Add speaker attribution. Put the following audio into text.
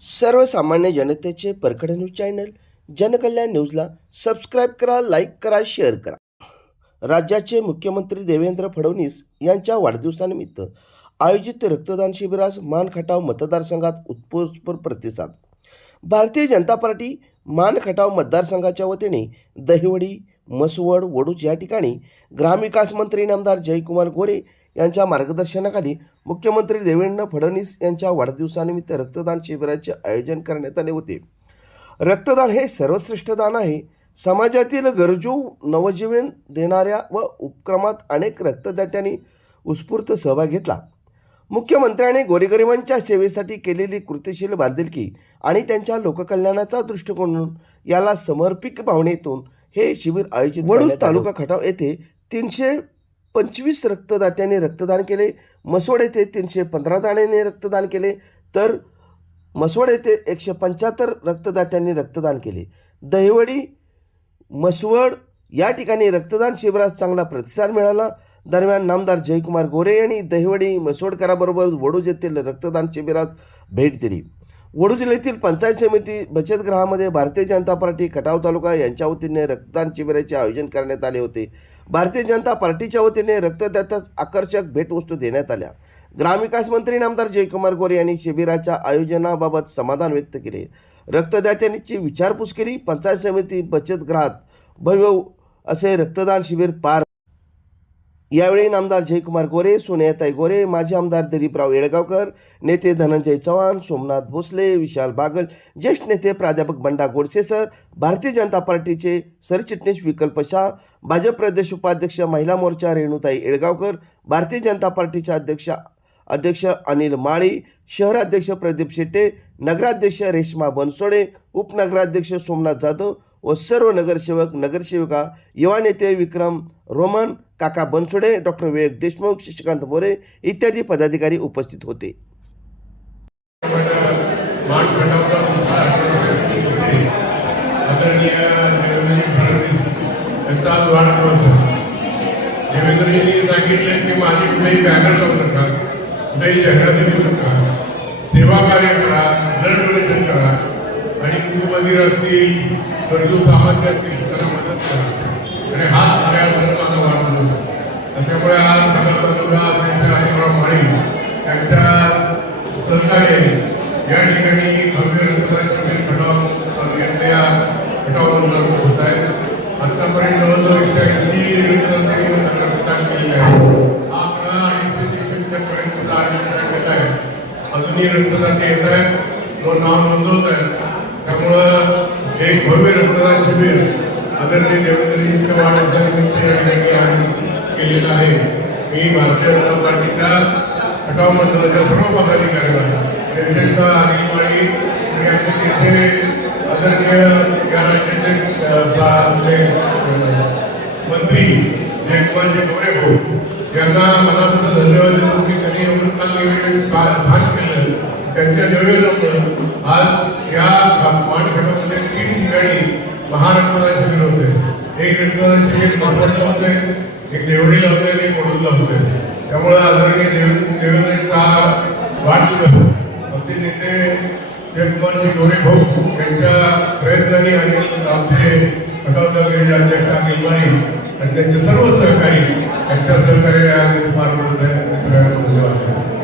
Speaker 1: सर्वसामान्य जनतेचे परखड न्यूज चॅनल जनकल्याण न्यूजला सबस्क्राईब करा लाईक करा शेअर करा. राज्याचे मुख्यमंत्री देवेंद्र फडणवीस यांच्या वाढदिवसानिमित्त आयोजित रक्तदान शिबिरास मान खटाव मतदारसंघात उत्स्फूर्त प्रतिसाद. भारतीय जनता पार्टी मान खटाव मतदारसंघाच्या वतीने दहिवडी मसवड वडूच या ठिकाणी ग्रामविकास मंत्री नामदार जयकुमार गोरे यांच्या मार्गदर्शनाखाली मुख्यमंत्री देवेंद्र फडणवीस यांच्या वाढदिवसानिमित्त रक्तदान शिबिराचे आयोजन करण्यात आले होते. रक्तदान हे सर्वश्रेष्ठ दान आहे. समाजातील गरजू नवजीवन देणाऱ्या व उपक्रमात अनेक रक्तदात्यांनी उत्स्फूर्त सहभाग घेतला. मुख्यमंत्र्याने गोरेगरिबांच्या सेवेसाठी केलेली कृतिशील बांधिलकी आणि त्यांच्या लोककल्याणाचा दृष्टिकोन याला समर्पित भावनेतून हे शिबिर आयोजित वडूज तालुका खटाव येथे तीनशे पंचवीस रक्तदात्यांनी रक्तदान केले. मसवड येथे तीनशे पंधरा जणांनी रक्तदान केले. तर मसवड येथे एकशे पंच्याहत्तर रक्तदात्यांनी रक्तदान केले. दहिवडी मसवड या ठिकाणी रक्तदान शिबिरात चांगला प्रतिसाद मिळाला. दरम्यान नामदार जयकुमार गोरे यांनी दहिवडी मसवडकराबरोबर वडूज येथील रक्तदान शिबिरात भेट दिली. वडू जिल्ह्यातील पंचायत समिती बचत गृहामध्ये भारतीय जनता पार्टी खटाव तालुका यांच्या वतीने रक्तदान शिबिराचे आयोजन करण्यात आले होते. भारतीय जनता पार्टीच्या वतीने रक्तदात्यास आकर्षक भेटवस्तू देण्यात आल्या. ग्रामविकास मंत्री नामदार जयकुमार गोरे यांनी शिबिराच्या आयोजनाबाबत समाधान व्यक्त केले. रक्तदात्यांची विचारपूस केली. पंचायत समिती बचत गृहात भव्य असे रक्तदान शिबिर पार यावेळी नामदार जयकुमार गोरे सुनेताई गोरे माजी आमदार दिलीपराव येळगावकर नेते धनंजय चव्हाण सोमनाथ भोसले विशाल बागल ज्येष्ठ नेते प्राध्यापक बंडा गोडसे सर भारतीय जनता पार्टीचे सरचिटणीस विकल्प शाह भाजप प्रदेश उपाध्यक्ष महिला मोर्चा रेणुताई येळगावकर भारतीय जनता पार्टीच्या अध्यक्षा अध्यक्ष अनिल माळी शहराध्यक्ष प्रदीप शेट्टे नगराध्यक्ष रेश्मा बनसोडे उपनगराध्यक्ष सोमनाथ जाधव व सर्व नगरसेवक नगरसेविका युवा नेते विक्रम रोमन काका बनसोडे डॉक्टर विवेक देशमुख शशिकांत मोरे इत्यादी पदाधिकारी उपस्थित होते.
Speaker 2: देवेंद्रजींनी सांगितले की माझी कुठेही बॅनर लावू नका कुठेही जाहिराती देऊ नका. सेवा कार्य करा ब्लड डोनेशन करा आणि कुटुंबीर असतील गरजू सामान्य असतील त्यांना मदत करा. आणि हा खऱ्या माझा वाढदिवस आहे त्याच्यामुळे आज नगरपालिका अध्यक्ष माळी त्यांच्या सहकार्याने या ठिकाणी भव्य रक्तदान खटाव तालुक्यातल्या खटाव होत आहे. आतापर्यंत जवळजवळ एकशे ऐंशी रक्तदान रक्तदान केलेले आहे हा आकडा अडीचशे तीनशे पर्यंत आणण्याचा केला आहे अजूनही रक्तदान येत आहे तो नाव नोंदवत आहे त्यामुळं एक भव्य रक्तदान शिबिर आदरणीय देवेंद्रजींच्या वाढीच्या निमित्त या ठिकाणी आज केलेलं आहे मी भारतीय जनता पार्टीच्या खटाव मंडळाच्या सर्व पदाधिकाऱ्यांना विशेषतः अनिल माळी आणि आमचे तिथे आदरणीय या राज्याचे अ, जा- आपले अ, मंत्री जयकुमारजी गोरे भाऊ यांना मनापासून धन्यवाद देतो की त्यांनी एवढं चांगलं नियोजन छा- छान केलं त्यांच्या नियोजनामुळे आज या मानखटामध्ये तीन ठिकाणी महारक्तदान शिबिर होते. एक रक्तदान शिबिर मासवाडला होते एक देवडीला होते आणि एक वडूदला होते त्यामुळे आदरणीय देवेंद्र देवेंद्रचा वाढदिवस आमचे नेते जयकुमारजी गोरे भाऊ यांच्या प्रयत्नांनी आणि आमचे खटाव तालुक्याचे अध्यक्ष अनिल माळी आणि त्यांचे सर्व सहकारी त्यांच्या सहकार्याने पार पडत आहे सगळ्यांना धन्यवाद.